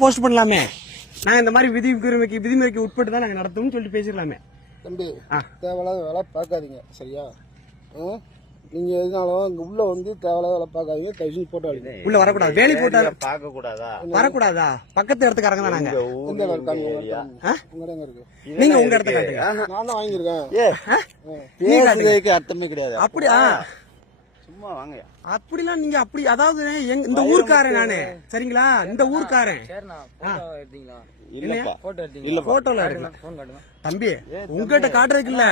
Post பண்ணலாமே. நாங்க இந்த மாதிரி விதிமுறைக்கு உட்பட்டு தான் நாங்க நடத்துவோம்னு சொல்லிட்டு பேசிடலாமே. தம்பி தேவையில்லாத வேலை பார்க்காதீங்க சரியா? நீங்க எதுனாலும் இங்க உள்ள வந்து தேவையில்லாத வேலை பார்க்காதீங்க. கைசி போட்டோ அடிங்க. உள்ள வரக்கூடாது. வேலி போட்டா பார்க்க கூடாதா? வரக்கூடாதா? பக்கத்து இடத்துக்காரங்க தான் நாங்க. எந்த உங்க இருக்கு? நீங்க உங்க இடத்த காட்டுங்க. நான் தான் வாங்கியிருக்கேன். பேசுறதுக்கு அர்த்தமே கிடையாது. அப்படியா? சும்மா வாங்க. அப்படிலாம் நீங்க அப்படி அதாவது இந்த ஊர்க்காரன் நானு சரிங்களா? இந்த ஊர்க்காரன் போட்டோல தம்பி உங்ககிட்ட காட்டுறதுக்கு இல்ல.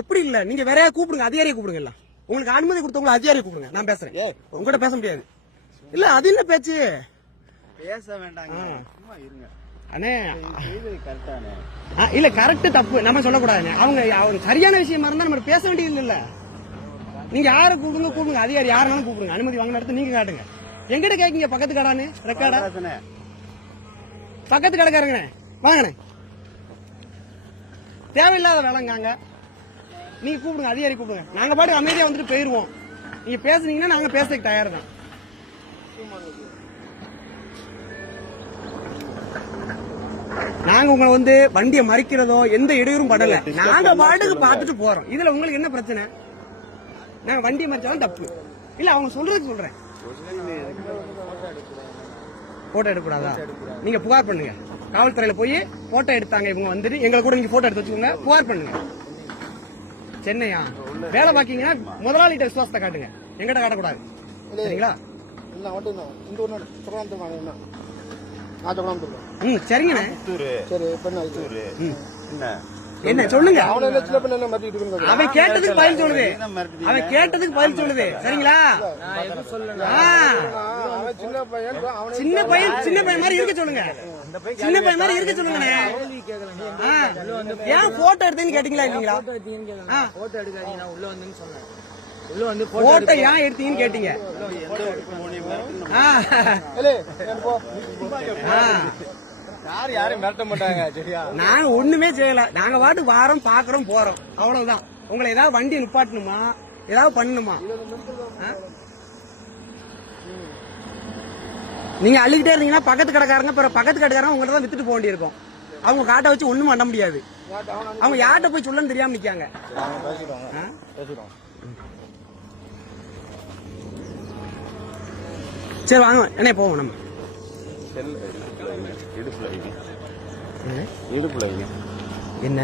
எப்படி இல்ல? நீங்க வேற கூப்பிடுங்க, அதிகாரியை கூப்பிடுங்க. இல்ல உங்களுக்கு அனுமதி கொடுத்தவங்களை அதிகாரியை கூப்பிடுங்க. நான் பேசுறேன். உங்ககிட்ட பேச முடியாது. இல்ல அது இல்ல பேச்சு. பேச வேண்டாங்க. அண்ணே கரெக்டானே இல்ல கரெக்ட் தப்பு நம்ம சொல்லக்கூடாது. அவங்க சரியான விஷயமா இருந்தா நம்ம பேச வேண்டியது இல்ல. நீங்க யார கூப்பிடுங்க, அதிகாரி யாருனாலும் கூப்பிடுங்க. அனுமதி வாங்கின இடத்துல நீங்க காட்டுங்க. எங்கிட்ட கேக்கீங்க பக்கத்து கடான்னு ரெக்கார்டா? பக்கத்து கடைக்காரங்கண்ணே வாங்கண்ணே. தேவையில்லாத வேலைங்காங்க. நீங்க கூப்பிடுங்க, அதிகாரி கூப்பிடுங்க. நாங்க பாட்டு அமைதியா வந்துட்டு போயிருவோம். நீங்க பேசுனீங்கன்னா நாங்க பேசுறதுக்கு தயார் தான். நாங்க உங்களை வந்து வண்டியை மறிக்கிறதோ எந்த இடையூறும் படல. நாங்க பாட்டுக்கு பாத்துட்டு போறோம். இதுல உங்களுக்கு என்ன பிரச்சனை? நான் வண்டியை மறிச்சாலும் தப்பு இல்ல. அவங்க சொல்றதுக்கு சொல்றேன். போட்டோ எடுக்கக்கூடாதா? நீங்க புகார் பண்ணுங்க. காவல்துறையில போய் போட்டோ எடுத்தாங்க இவங்க வந்துட்டு எங்களை கூட நீங்க போட்டோ எடுத்து வச்சுக்கோங்க. புகார் பண்ணுங்க. சென்னையா வேலை பாக்கீங்கன்னா முதலாளிகிட்ட விசுவாசத்தை காட்டுங்க. எங்கிட்ட காட்டக்கூடாது சரிங்களா? சரிங்கண்ணே. என்ன சொல்லுங்க. அவன் கேட்டதுக்கு பதில் சொல்லுது. அவன் கேட்டதுக்கு பதில் சொல்லுது சரிங்களா? சின்ன பையன் மாதிரி இருக்க சொல்லுங்க. சின்ன பையன் மாதிரி இருக்க சொல்லுங்க. ஏன் போட்டோ எடுத்தீங்கன்னு கேட்டீங்களா இல்லீங்களா? போட்டோ ஏன் எடுத்தீங்கன்னு கேட்டீங்க. யாரும் மிரட்ட மாட்டாங்க சரியா? நாங்க ஒண்ணுமே செய்யல. நாங்க பாட்டு வாரம் பாக்குறோம் போறோம் அவ்வளவுதான். உங்களை ஏதாவது வண்டி நிப்பாட்டணுமா ஏதாவது பண்ணணுமா? நீங்க அள்ளிக்கிட்டே இருந்தீங்கன்னா பக்கத்து கடைக்காரங்க உங்கள்ட்ட தான் வித்துட்டு போக வேண்டியிருக்கும். அவங்க காட்ட வச்சு ஒண்ணும் பண்ண முடியாது. அவங்க யார்கிட்ட போய் சொல்லன்னு தெரியாம நிக்காங்க. சரி வாங்க என்ன போவோம் நம்ம. இடுப்புல என்ன